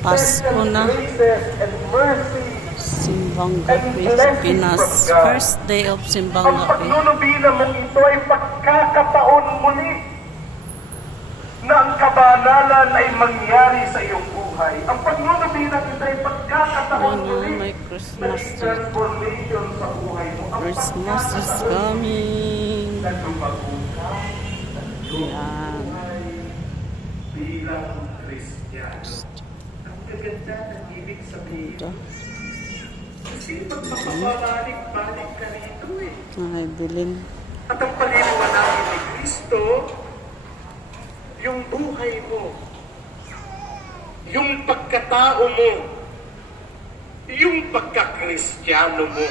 Pasko na. Simbang gabi Pinas. First day of Simbang Ang gabi. pagnunubina mong ito ay pagkakataon muli na ang kabanalan ay mangyari sa iyong buhay. Ang pagnunubina ito ay pagkakataon muli na, may na Christmas transformation sa buhay mo. Ang Christmas is coming. na lumago ka Yan. bilang Ito. Rito eh. Dilim. At ang paniniwalain ni Kristo, yung buhay mo, yung pagkatao mo, yung pagkakristyano mo.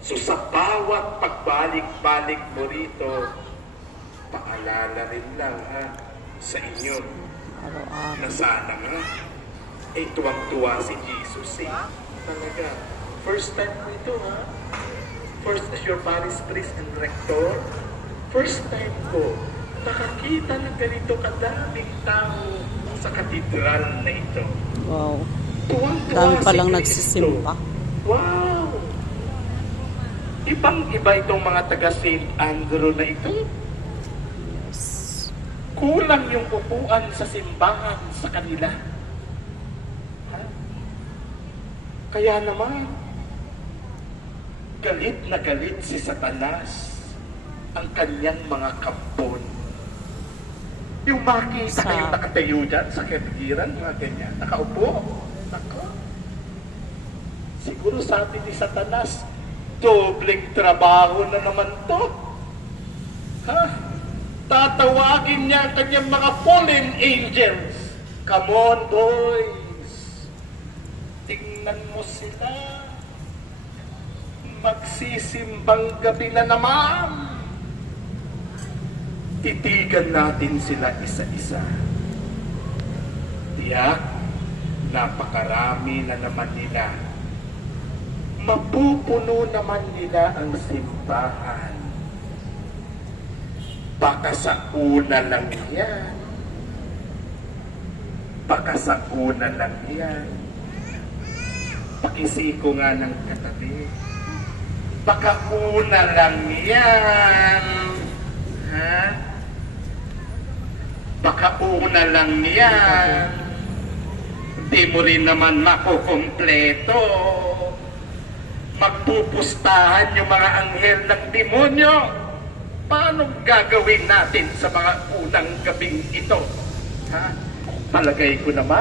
So sa bawat pagbalik-balik mo rito, paalala rin lang ha, sa inyo na sana nga, eh tuwang-tuwa si Jesus eh. Talaga. First time ko ito ha. First as your parish priest and rector. First time ko nakakita ng ganito kadaming tao sa katedral na ito. Wow. Tuwang-tuwa Dami si lang Kristo. nagsisimba. Wow! Ibang-iba itong mga taga St. Andrew na ito. Kulang yung upuan sa simbahan sa kanila. Ha? Kaya naman, galit na galit si Satanas ang kanyang mga kampon. Yung makita Sa- kayo nakatayo dyan sa kapiliran, mga ganyan, nakaupo. Nako. Siguro sabi ni Satanas, dobleng trabaho na naman to. Ha? Tatawagin niya ang kanyang mga fallen angels. Come on, boys. Tingnan mo sila. Magsisimbang gabi na naman. Titigan natin sila isa-isa. Tiyak, napakarami na naman nila. Mapupuno naman nila ang simbahan. Baka sa una lang yan. Baka sa una lang yan. Pakisiko nga ng katabi. Baka una lang yan. Ha? Baka una lang yan. Di mo rin naman makukompleto. Magpupustahan yung mga anghel ng demonyo. Paano gagawin natin sa mga unang gabing ito? Ha? Palagay ko naman.